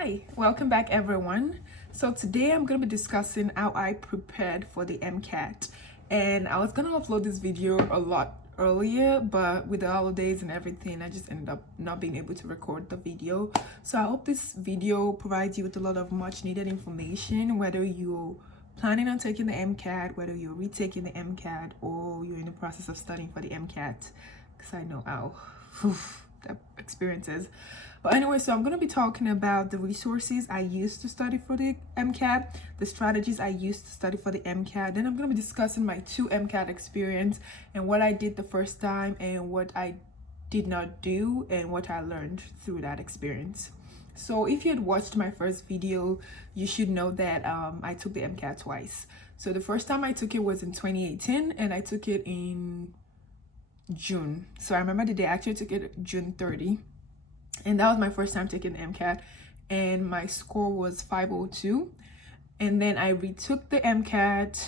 Hi, welcome back everyone. So today I'm going to be discussing how I prepared for the MCAT, and I was going to upload this video a lot earlier, but with the holidays and everything I just ended up not being able to record the video. So I hope this video provides you with a lot of much needed information, whether you're planning on taking the MCAT, whether you're retaking the MCAT, or you're in the process of studying for the MCAT, because I know how that experience is. But anyway, so I'm going to be talking about the resources I used to study for the MCAT, the strategies I used to study for the MCAT. Then I'm going to be discussing my 2 MCAT experience and what I did the first time and what I did not do and what I learned through that experience. So if you had watched my first video, you should know that I took the MCAT twice. So the first time I took it was in 2018 and I took it in June. So I remember the day I actually took it June 30. And that was my first time taking the MCAT, and my score was 502. And then I retook the MCAT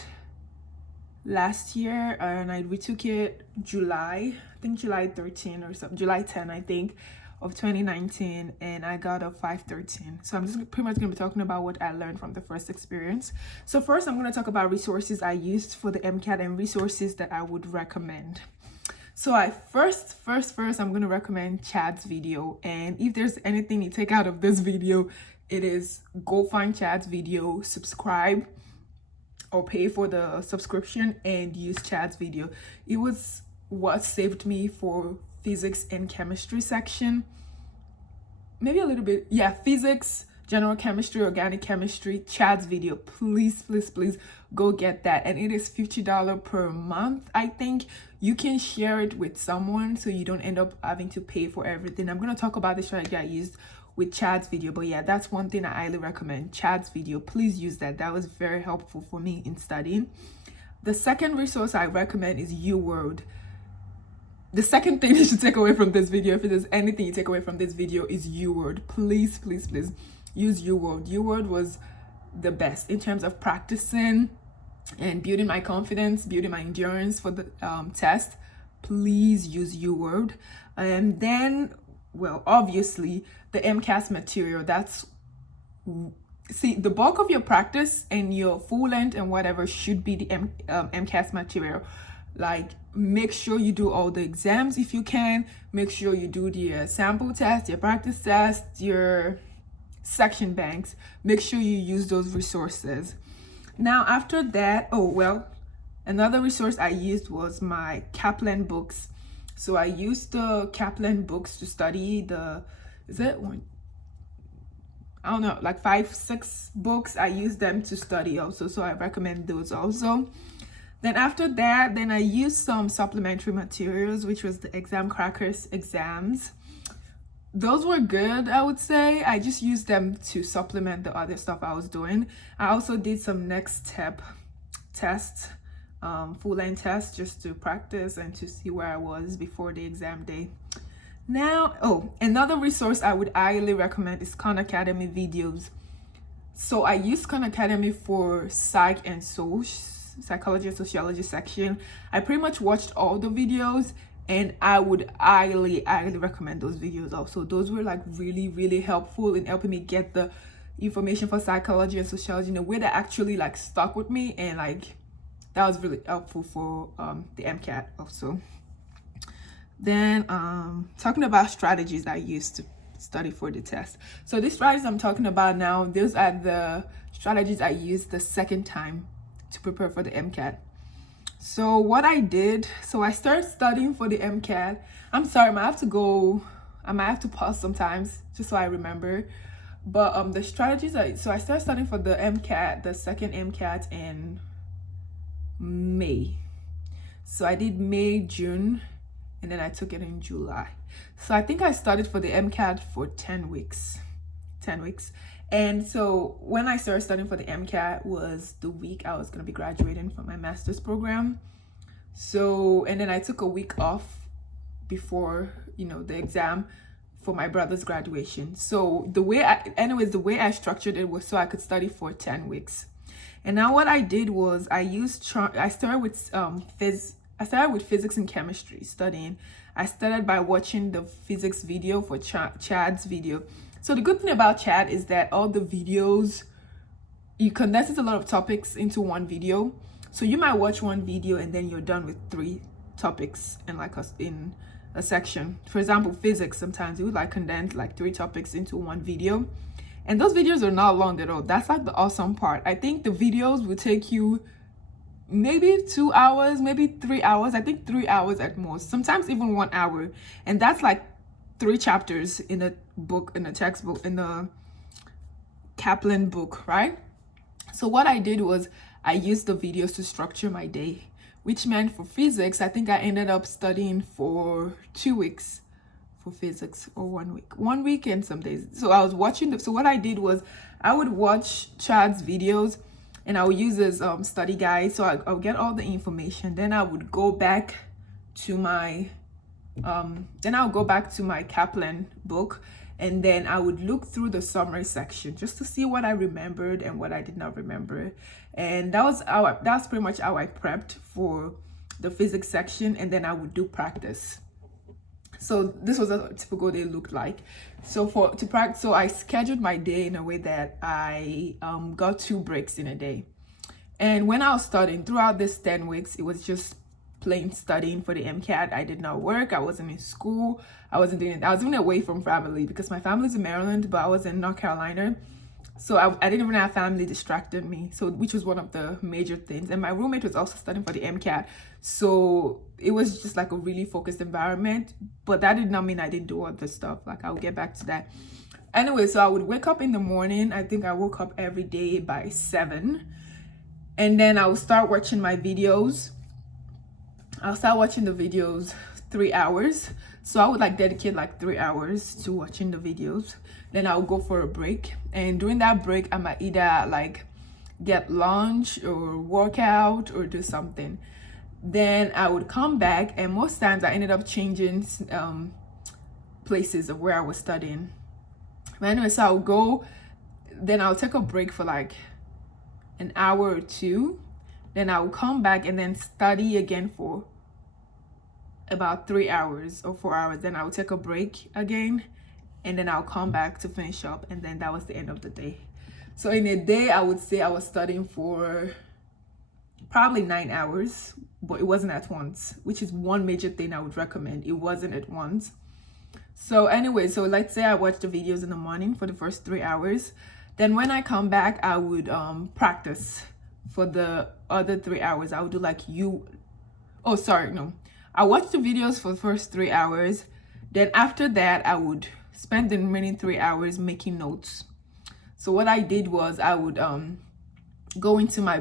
last year, and I retook it July 13 or something, July 10 I think of 2019, and I got a 513. So I'm just pretty much going to be talking about what I learned from the first experience. So first I'm going to talk about resources I used for the MCAT and resources that I would recommend. So I first I'm going to recommend Chad's video, and if there's anything you take out of this video, it is go find Chad's video, subscribe or pay for the subscription and use Chad's video. It was what saved me for physics and chemistry section, maybe a little bit, yeah, physics, general chemistry, organic chemistry. Chad's video, please go get that, and it is $50 per month. I think you can share it with someone so you don't end up having to pay for everything. I'm going to talk about the strategy I used with Chad's video, but yeah, that's one thing I highly recommend. Chad's video, please use that. That was very helpful for me in studying. The second resource I recommend is UWorld. The second thing you should take away from this video, if there's anything you take away from this video, is UWorld. Please use UWorld. UWorld was the best in terms of practicing and building my confidence, building my endurance for the test. Please use UWorld. And then, well, obviously the MCAT material. See, the bulk of your practice and your full length and whatever should be the MCAT material. Like, make sure you do all the exams if you can. Make sure you do the sample test, your practice test, your section banks. Make sure you use those resources. Now after that, another resource I used was my Kaplan books. So I used the Kaplan books to study like 5-6 books. I used them to study also, so I recommend those also. Then after that, I used some supplementary materials, which was the Exam Crackers exams. Those were good, I would say. I just used them to supplement the other stuff I was doing. I also did some next step tests, full-length tests, just to practice and to see where I was before the exam day. Now, another resource I would highly recommend is Khan Academy videos. So I use Khan Academy for Psych and Psychology and Sociology section. I pretty much watched all the videos, and I would highly recommend those videos also. Those were like really helpful in helping me get the information for psychology and sociology in a way that actually like stuck with me, and like that was really helpful for the MCAT also. Then talking about strategies I used to study for the test. So these strategies I'm talking about now, those are the strategies I used the second time to prepare for the MCAT. So what I did, I started studying for the MCAT. I'm sorry, I might have to pause sometimes just so I remember. But the strategies I started studying for the MCAT, the second MCAT, in May. So I did May, June, and then I took it in July. So I think I studied for the MCAT for 10 weeks. And so when I started studying for the MCAT was the week I was going to be graduating from my master's program. So, and then I took a week off before, the exam for my brother's graduation. So the way I structured it was so I could study for 10 weeks. And now what I did was I started with physics and chemistry studying. I started by watching the physics video for Chad's video. So the good thing about chat is that all the videos, you condense a lot of topics into one video. So you might watch one video and then you're done with 3 topics in like in a section. For example, physics, sometimes you would like condense like 3 topics into one video, and those videos are not long at all. That's like the awesome part. I think the videos will take you maybe 2 hours, maybe 3 hours. I think 3 hours at most, sometimes even 1 hour, and that's like 3 chapters in a book, in a textbook, in a Kaplan book, right? So what I did was I used the videos to structure my day, which meant for physics, I think I ended up studying for 2 weeks for physics, or 1 week, 1 week and some days. So I was watching so what I did was I would watch Chad's videos and I would use his study guide. So I would get all the information. Then I would go back to my Kaplan book, and then I would look through the summary section just to see what I remembered and what I did not remember. And that's pretty much how I prepped for the physics section. And then I would do practice. So this was a typical day looked like. So to practice, so I scheduled my day in a way that I got 2 breaks in a day. And when I was studying throughout this 10 weeks, it was just plain studying for the MCAT. I did not work. I wasn't in school. I was even away from family because my family's in Maryland, but I was in North Carolina. So I didn't even have family distracted me. So which was one of the major things. And my roommate was also studying for the MCAT. So it was just like a really focused environment. But that did not mean I didn't do all this stuff. Like I'll get back to that. Anyway, so I would wake up in the morning. I think I woke up every day by 7. And then I would start watching my videos. I'll start watching the videos 3 hours. So I would like dedicate like 3 hours to watching the videos. Then I'll go for a break. And during that break, I might either like get lunch or work out or do something. Then I would come back, and most times I ended up changing places of where I was studying. But anyway, so I'll go, then I'll take a break for like an hour or 2. Then I'll come back and then study again for about 3 hours or 4 hours. Then I'll take a break again, and then I'll come back to finish up, and then that was the end of the day. So in a day, I would say I was studying for probably 9 hours, but it wasn't at once, which is one major thing I would recommend. It wasn't at once. So anyway, so let's say I watched the videos in the morning for the first 3 hours. Then when I come back, I would practice for the other 3 hours. I would do like I watched the videos for the first 3 hours. Then after that, I would spend the remaining 3 hours making notes. So what I did was I would go into my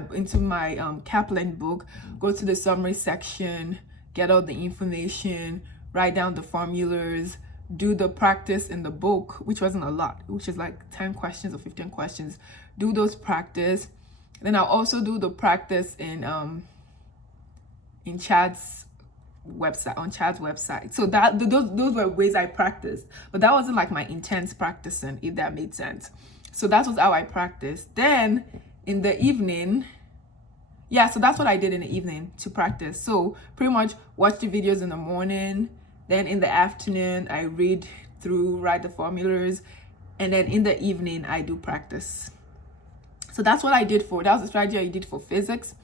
Kaplan book, go to the summary section, get all the information, write down the formulas, do the practice in the book, which wasn't a lot, which is like 10 questions or 15 questions. Do those practice. Then I'll also do the practice in Chad's website, on Chad's website. So those were ways I practiced, but that wasn't like my intense practicing, if that made sense. So that was how I practiced. Then in the evening, so that's what I did in the evening to practice. So pretty much watch the videos in the morning, then in the afternoon I read through, write the formulas, and then in the evening I do practice. So that's what I did that was the strategy I did for physics.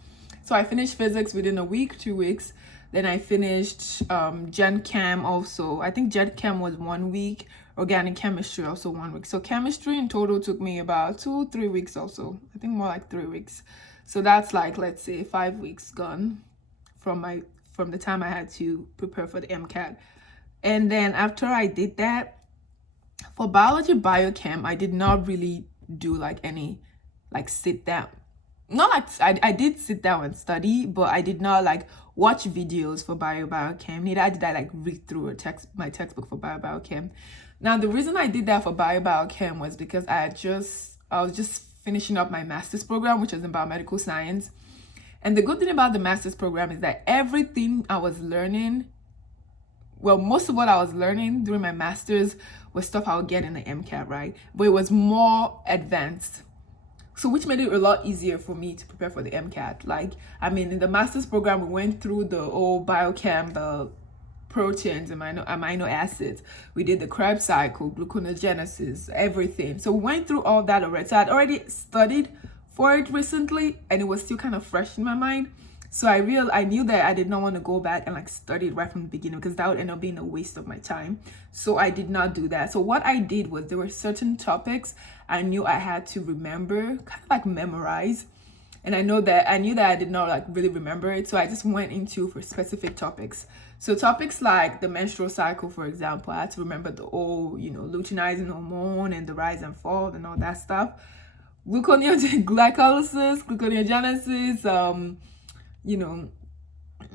So I finished physics within a week, 2 weeks. Then I finished Gen Chem also. I think Gen Chem was 1 week. Organic chemistry also 1 week. So chemistry in total took me about 2-3 weeks also. I think more like 3 weeks. So that's like, let's say 5 weeks gone from the time I had to prepare for the MCAT. And then after I did that, for biology biochem, I did not really do like any like sit down. Not like I did sit down and study, but I did not like watch videos for biochem. Neither did I like read through my textbook for biochem. Now the reason I did that for biochem was because I was just finishing up my master's program, which is in biomedical science. And the good thing about the master's program is that everything I was learning, well, most of what I was learning during my master's was stuff I would get in the MCAT, right? But it was more advanced. So which made it a lot easier for me to prepare for the MCAT. Like, I mean, in the master's program, we went through the whole biochem, the proteins, amino acids. We did the Krebs cycle, gluconeogenesis, everything. So we went through all that already. So I'd already studied for it recently, and it was still kind of fresh in my mind. So I knew that I did not want to go back and like study it right from the beginning, because that would end up being a waste of my time. So I did not do that. So what I did was, there were certain topics I knew I had to remember, kind of like memorize. And I knew that I did not like really remember it. So I just went into for specific topics. So topics like the menstrual cycle, for example, I had to remember the whole, luteinizing hormone and the rise and fall and all that stuff. Glycolysis, gluconeogenesis,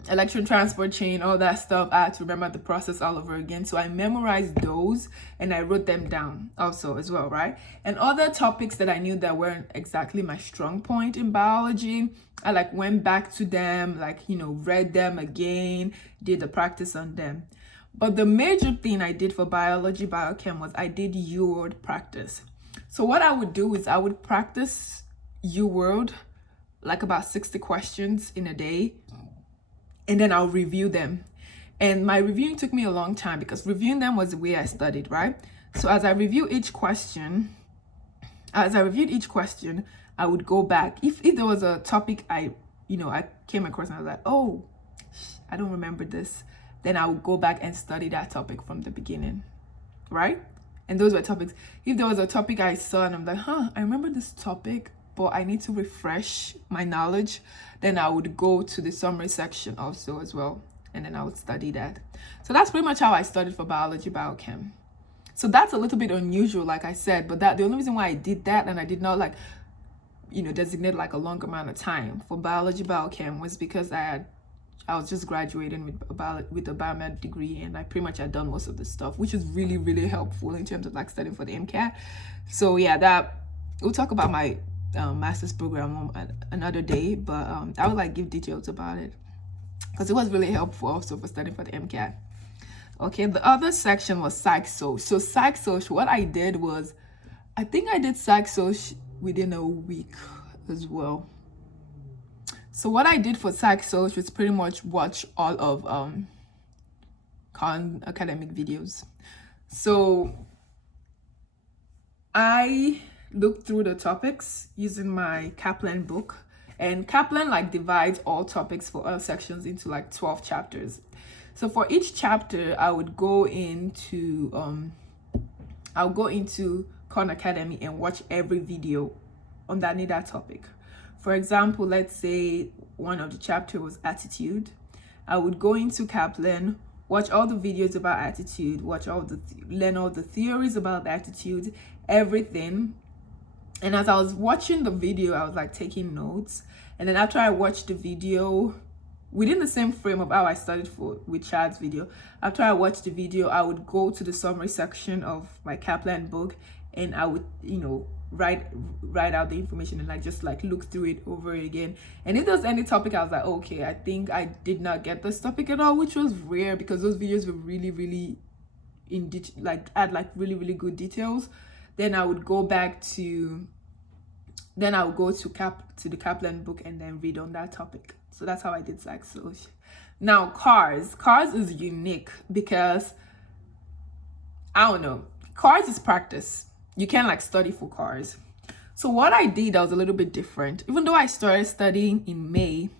electron transport chain, all that stuff. I had to remember the process all over again. So I memorized those and I wrote them down also as well, right? And other topics that I knew that weren't exactly my strong point in biology, I like went back to them, like, read them again, did the practice on them. But the major thing I did for biology, biochem, was I did U-word practice. So what I would do is I would practice U-word, like about 60 questions in a day, and then I'll review them. And my reviewing took me a long time, because reviewing them was the way I studied, right? So as I reviewed each question, I would go back. If there was a topic I came across and I was like, oh, I don't remember this, then I would go back and study that topic from the beginning, right? And those were topics. If there was a topic I saw and I'm like, I remember this topic, but I need to refresh my knowledge, then I would go to the summary section also as well, and then I would study that. So that's pretty much how I studied for biology, biochem. So that's a little bit unusual, like I said, but the only reason why I did that, and I did not like, designate like a long amount of time for biology, biochem, was because I was just graduating with a biomed degree, and I pretty much had done most of the stuff, which is really, really helpful in terms of like studying for the MCAT. So yeah, we'll talk about my master's program another day, but I would like give details about it, because it was really helpful also for studying for the MCAT. Okay, the other section was Psych Soc. So Psych Soc, what I did was, I think I did Psych Soc within a week as well. So what I did for Psych Soc was pretty much watch all of Khan academic videos. So I looked through the topics using my Kaplan book, and Kaplan like divides all topics for all sections into like 12 chapters. So for each chapter, I would go into Khan Academy and watch every video on that topic. For example, let's say one of the chapter was attitude. I would go into Kaplan, watch all the videos about attitude, learn all the theories about attitude, everything. And as I was watching the video, I was like taking notes. And then after I watched the video, within the same frame of how I studied with Chad's video, after I watched the video, I would go to the summary section of my Kaplan book, and I would, write out the information and like just like look through it over again. And if there's any topic I was like, okay, I think I did not get this topic at all, which was rare, because those videos were really, really had like really, really good details. Then I would go back to the Kaplan book and then read on that topic. So that's how I did Psych Soc. Now cars is unique, because I don't know, cars is practice. You can like study for cars. So what I did that was a little bit different. Even though I started studying in May,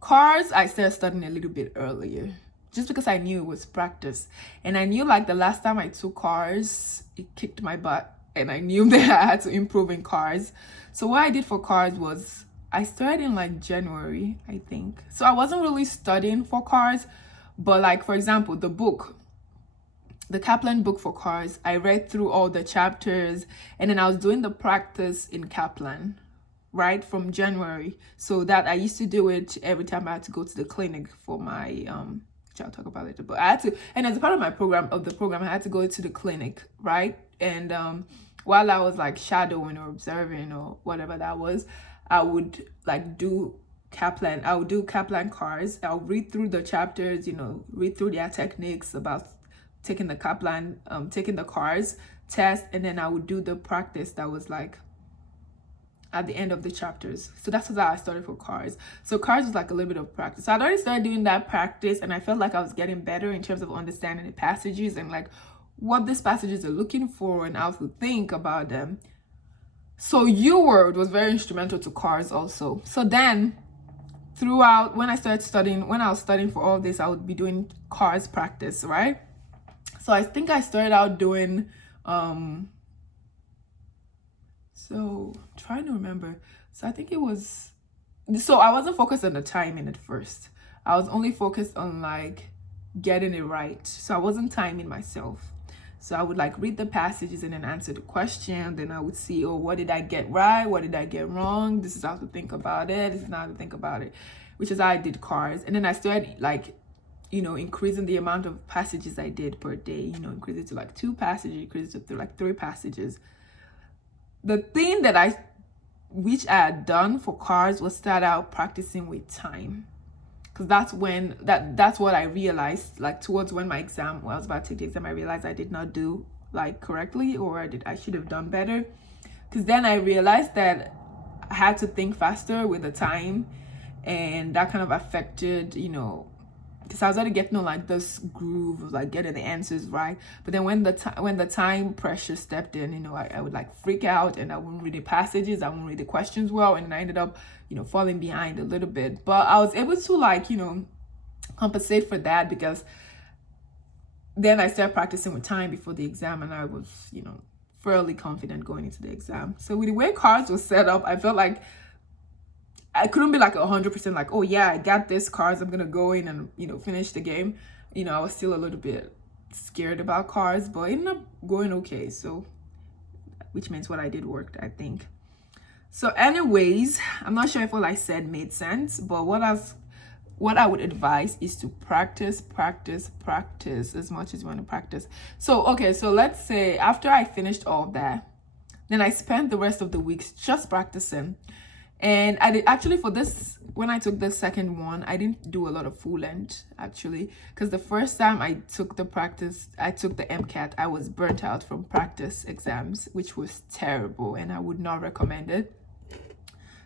cars I started studying a little bit earlier, just because I knew it was practice. And I knew like the last time I took cars, it kicked my butt, and I knew that I had to improve in cars. So what I did for cars was, I started in like January, I think. So I wasn't really studying for cars, but like, for example, the Kaplan book for cars, I read through all the chapters, and then I was doing the practice in Kaplan, right, from January. So that I used to do it every time I had to go to the clinic for my which I'll talk about later. But I had to, and as a part of my program, I had to go to the clinic, right? And while I was like shadowing or observing or whatever that was, I would like do Kaplan. I would do Kaplan cars. I'll read through the chapters, read through their techniques about taking the Kaplan, taking the cars test, and then I would do the practice that was like at the end of the chapters. So that's how I started for cars. So cars was like a little bit of practice. So I'd already started doing that practice, and I felt like I was getting better in terms of understanding the passages and like what these passages are looking for and how to think about them. So U-word was very instrumental to cars also. So then throughout, when I was studying for all this, I would be doing cars practice, right? So I think I started out doing so trying to remember. So I think it was, so I wasn't focused on the timing at first. I was only focused on like getting it right. So I wasn't timing myself. So I would like read the passages and then answer the question. Then I would see, oh, what did I get right? What did I get wrong? This is how to think about it. This is how to think about it, which is how I did cars. And then I started like, increasing the amount of passages I did per day, increase it to like 2 passages, increase it to like 3 passages. The thing that which I had done for cars was start out practicing with time. Because that's what I realized, like towards when I was about to take the exam, I realized I did not do like correctly, or I should have done better. Because then I realized that I had to think faster with the time, and that kind of affected, because I was already getting on like this groove of like getting the answers right. But then when the time pressure stepped in, I would like freak out, and I wouldn't read the passages, I wouldn't read the questions well, and I ended up falling behind a little bit. But I was able to like compensate for that, because then I started practicing with time before the exam, and I was fairly confident going into the exam. So with the way cards was set up, I felt like I couldn't be like 100% like, oh yeah, I got this cards, I'm gonna go in and finish the game. I was still a little bit scared about cards, but it ended up going okay. So which means what I did worked, I think. So anyways, I'm not sure if what I said made sense, but what I would advise is to practice as much as you want to practice. So okay, so let's say after I finished all of that, then I spent the rest of the weeks just practicing. And I did actually, for this, when I took the second one, I didn't do a lot of full length actually, because the first time I took the MCAT, I was burnt out from practice exams, which was terrible, and I would not recommend it.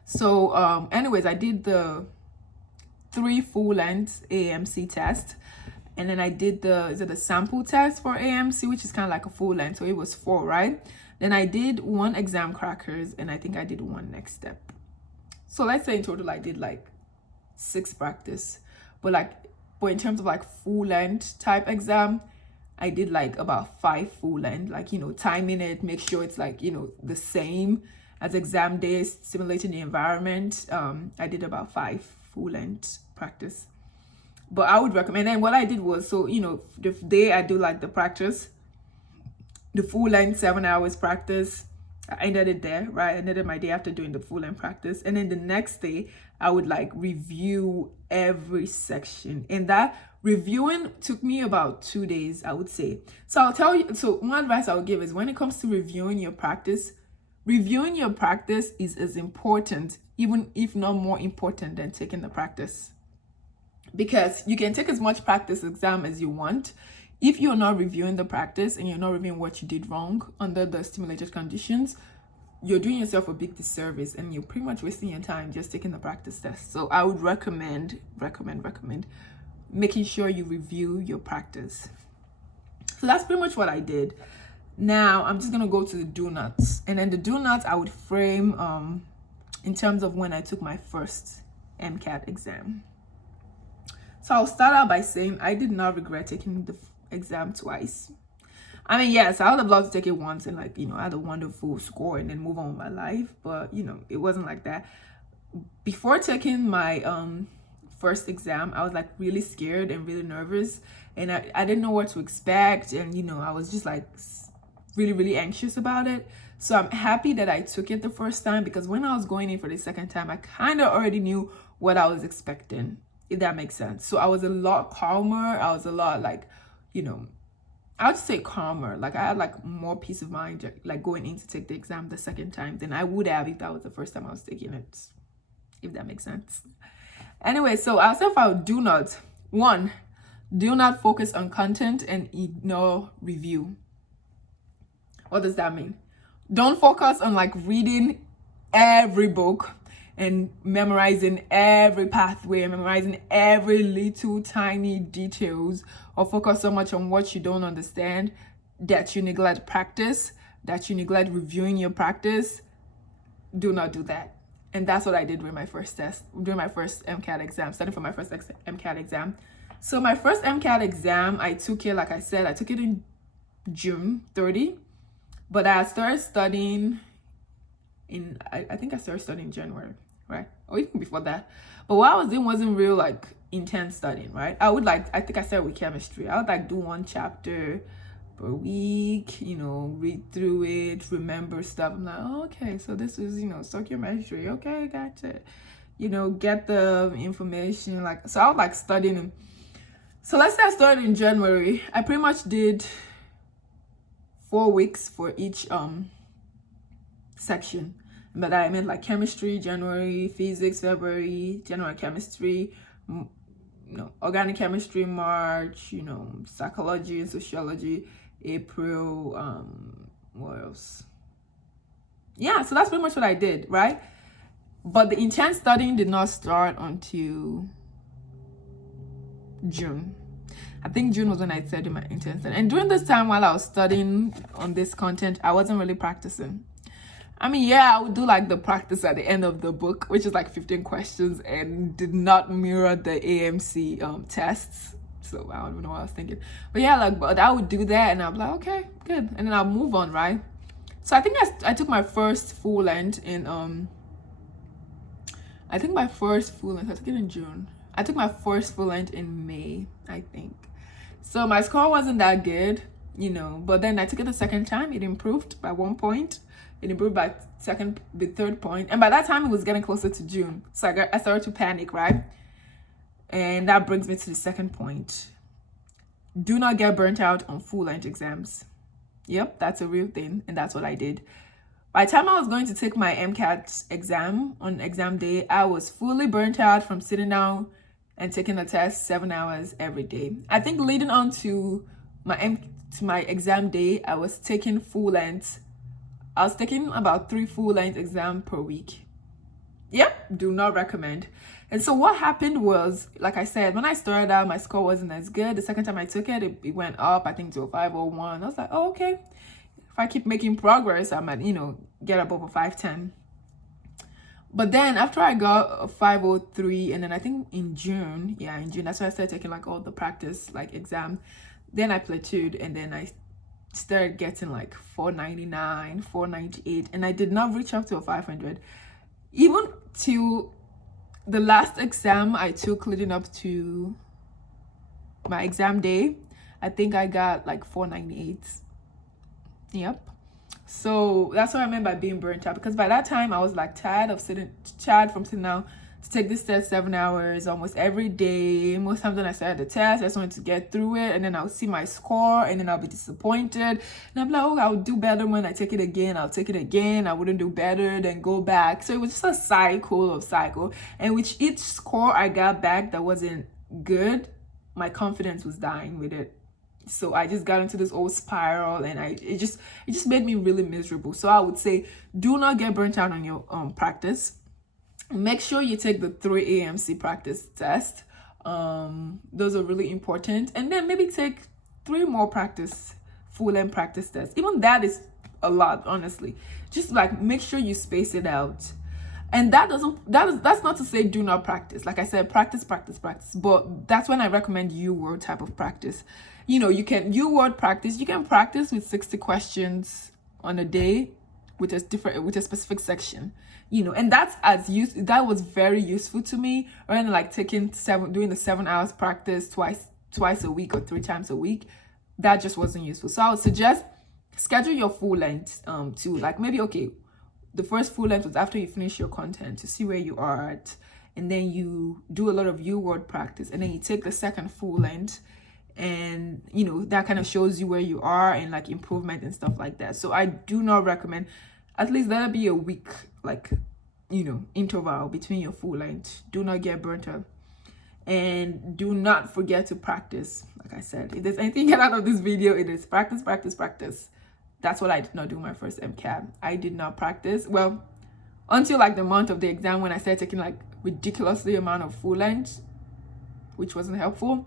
So anyways, I did the 3 full length AAMC test, and then I did the sample test for AAMC, which is kind of like a full length, so it was 4, right? Then I did 1 exam crackers, and I think I did 1 next step. So let's say in total I did like 6 practice, but in terms of like full length type exam, I did like about 5 full length, like timing it, make sure it's like the same as exam days, simulating the environment. I did about 5 full length practice. But I would recommend, and what I did was, so the day I do like the practice, the full length 7 hours practice, I ended it there, right? I ended my day after doing the full length practice. And then the next day, I would like review every section. And that reviewing took me about 2 days, I would say. So I'll tell you, so one advice I would give is when it comes to reviewing your practice is as important, even if not more important, than taking the practice. Because you can take as much practice exam as you want. If you're not reviewing the practice and you're not reviewing what you did wrong under the stimulated conditions, you're doing yourself a big disservice, and you're pretty much wasting your time just taking the practice test. So I would recommend making sure you review your practice. So that's pretty much what I did. Now I'm just gonna go to the do nots, and then the do nots I would frame in terms of when I took my first MCAT exam. So I'll start out by saying I did not regret taking the exam twice. I mean, yes, I would have loved to take it once and I had a wonderful score and then move on with my life, but it wasn't like that. Before taking my first exam, I was like really scared and really nervous, and I didn't know what to expect, and I was just like really, really anxious about it. So I'm happy that I took it the first time, because when I was going in for the second time, I kind of already knew what I was expecting, if that makes sense. So I was a lot calmer. I was a lot like, I would say calmer. Like I had like more peace of mind, like going in to take the exam the second time than I would have if that was the first time I was taking it, if that makes sense. Anyway, so I'll say if I would do not focus on content and ignore review. What does that mean? Don't focus on like reading every book and memorizing every pathway, memorizing every little tiny details, or focus so much on what you don't understand that you neglect practice, that you neglect reviewing your practice. Do not do that. And that's what I did during my first MCAT exam, studying for my first MCAT exam. So my first MCAT exam, I took it, like I said, I took it in June 30, but I started studying I think I started studying in January, right? Or even before that. But what I was doing wasn't real like intense studying, right? I think I started with chemistry. I would like do one chapter per week, read through it, remember stuff. I'm like, oh, okay, so this is, stoichiometry. Okay, gotcha. Get the information. So I was like studying. So let's say I started in January. I pretty much did 4 weeks for each section. But I meant like chemistry, January, physics, February, general chemistry, organic chemistry, March, psychology and sociology, April, what else? Yeah, so that's pretty much what I did, right? But the intense studying did not start until June. I think June was when I started my intense studying. And during this time while I was studying on this content, I wasn't really practicing. I mean, yeah, I would do like the practice at the end of the book, which is like 15 questions, and did not mirror the AAMC tests. So I don't even know what I was thinking. But yeah, but I would do that and I'll be like, okay, good. And then I'll move on, right? So I think I took my first full length in, I took it in June. I took my first full length in May, I think. So my score wasn't that good, but then I took it the second time. It improved by 1 point. It improved by the third point. And by that time, it was getting closer to June. So I started to panic, right? And that brings me to the second point. Do not get burnt out on full-length exams. Yep, that's a real thing. And that's what I did. By the time I was going to take my MCAT exam on exam day, I was fully burnt out from sitting down and taking a test 7 hours every day. I think leading on to my exam day, I was taking full-length. I was taking about 3 full-length exams per week. Yep, do not recommend. And so what happened was, like I said, when I started out, my score wasn't as good. The second time I took it, it went up, I think, to a 501. I was like, oh, okay. If I keep making progress, I might, get above a 510. But then after I got a 503, and then I think in June, that's when I started taking like all the practice like exam. Then I plateaued, and then I started getting like 499, 498, and I did not reach up to a 500. Even till the last exam I took leading up to my exam day, I think I got like 498. Yep. So that's what I meant by being burnt out, because by that time I was like tired from sitting down to take this test 7 hours almost every day. Most times when I started the test, I just wanted to get through it, and then I'll see my score and then I'll be disappointed, and I'm like, oh, I'll do better when I take it again. I'll take it again, I wouldn't do better, then go back. So it was just a cycle, and with each score I got back that wasn't good, my confidence was dying with it. So I just got into this old spiral, and it just made me really miserable. So I would say, do not get burnt out on your practice. Make sure you take the 3 AAMC practice test. Those are really important. And then maybe take 3 more full-length practice tests. Even that is a lot, honestly. Just like make sure you space it out. And that's not to say do not practice. Like I said, practice. But that's when I recommend U-word type of practice. You can U-word practice. You can practice with 60 questions on a day with a specific section. And that was very useful to me. Rather than like doing the 7 hours practice twice a week or 3 times a week. That just wasn't useful. So I would suggest schedule your full length to like maybe, okay, the first full length was after you finish your content to see where you are at, and then you do a lot of U-word practice, and then you take the second full length, and that kind of shows you where you are and like improvement and stuff like that. So I do not recommend, at least that'll be a week like interval between your full length. Do not get burnt out, and do not forget to practice. Like I said, if there's anything you get out of this video, it is practice. That's what I did not do my first MCAT. I did not practice. Well, until like the month of the exam when I started taking like ridiculously amount of full length, which wasn't helpful.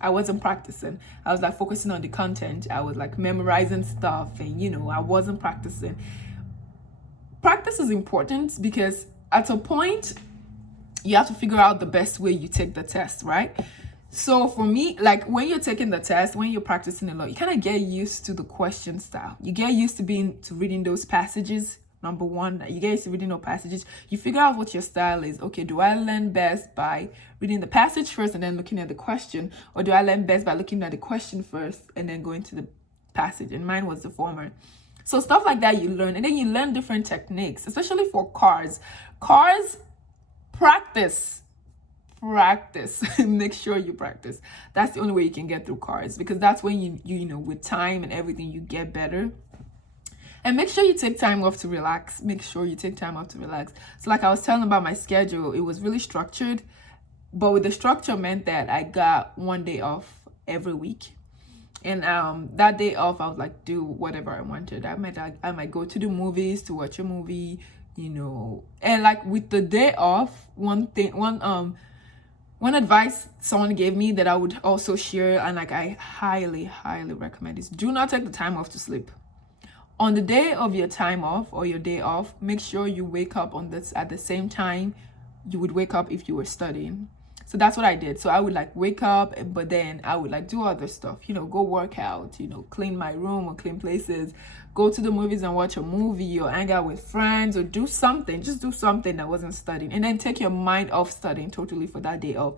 I wasn't practicing. I was like focusing on the content. I was like memorizing stuff, and you know, I wasn't practicing. Practice is important because at a point you have to figure out the best way you take the test, right? So for me, like when you're taking the test, when you're practicing a lot, you kind of get used to the question style. You get used to reading those passages. Number one, you get used to reading those passages. You figure out what your style is. Okay, do I learn best by reading the passage first and then looking at the question? Or do I learn best by looking at the question first and then going to the passage? And mine was the former. So stuff like that you learn. And then you learn different techniques, especially for cars. Cars, practice. Make sure you practice. That's the only way you can get through cars, because that's when you know, with time and everything, you get better. And make sure you take time off to relax. So like I was telling about my schedule, it was really structured, but with the structure meant that I got 1 day off every week. And that day off, I would like do whatever I wanted. I might go to the movies to watch a movie, you know. And like with the day off, one advice someone gave me that I would also share, and like I highly recommend, is do not take the time off to sleep. On the day of your time off or your day off, make sure you wake up at the same time you would wake up if you were studying. So that's what I did. So I would like wake up, but then I would like do other stuff, you know, go work out, you know, clean my room or clean places, go to the movies and watch a movie, or hang out with friends, or do something. Just do something that wasn't studying, and then take your mind off studying totally for that day off.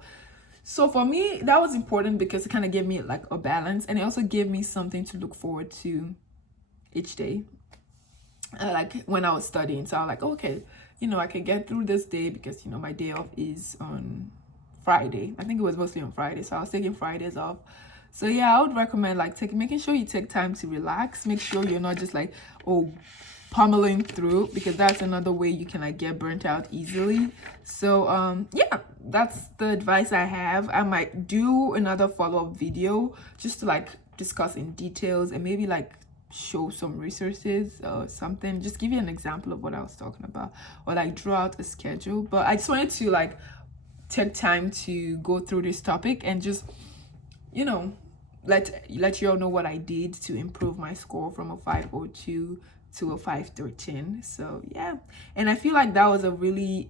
So for me, that was important because it kind of gave me like a balance, and it also gave me something to look forward to each day, like when I was studying. So I was like, okay, you know, I can get through this day because, you know, my day off is on Friday. I think it was mostly on Friday, so I was taking Fridays off. So yeah, I would recommend like making sure you take time to relax. Make sure you're not just like, oh, pummeling through, because that's another way you can like get burnt out easily. So yeah, that's the advice I have. I might do another follow-up video just to like discuss in details and maybe like show some resources or something, just give you an example of what I was talking about, or like draw out a schedule. But I just wanted to like take time to go through this topic and just, you know, let you all know what I did to improve my score from a 502 to a 513. So yeah, and I feel like that was a really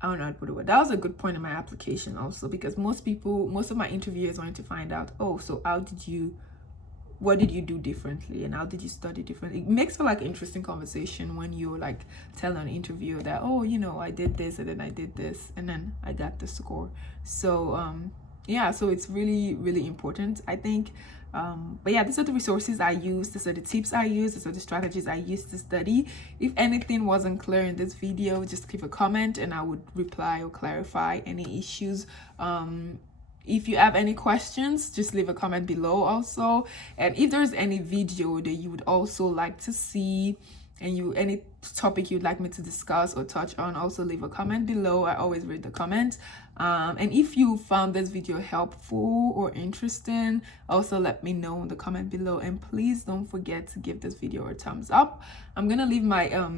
I don't know how to put it. That was a good point in my application also, because most of my interviewers wanted to find out, oh, so what did you do differently, and how did you study differently? It makes for like interesting conversation when you like tell an interviewer that, oh, you know, I did this and then I did this and then I got the score. So yeah, so it's really important, I think. But yeah, these are the resources I use, these are the tips I use, these are the strategies I use to study. If anything wasn't clear in this video, just leave a comment and I would reply or clarify any issues. If you have any questions, just leave a comment below also. And if there's any video that you would also like to see, and any topic you'd like me to discuss or touch on, also leave a comment below. I always read the comments. And if you found this video helpful or interesting, also let me know in the comment below. And please don't forget to give this video a thumbs up. I'm gonna leave my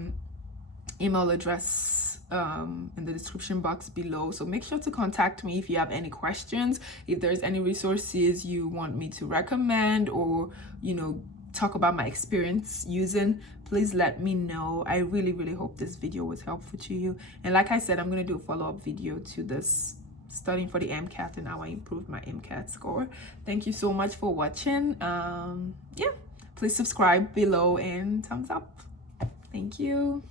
email address in the description box below, so make sure to contact me if you have any questions, if there's any resources you want me to recommend, or, you know, talk about my experience using. Please let me know. I really hope this video was helpful to you. And like I said, I'm going to do a follow-up video to this studying for the MCAT and how I improved my MCAT score. Thank you so much for watching. Yeah, please subscribe below and thumbs up. Thank you.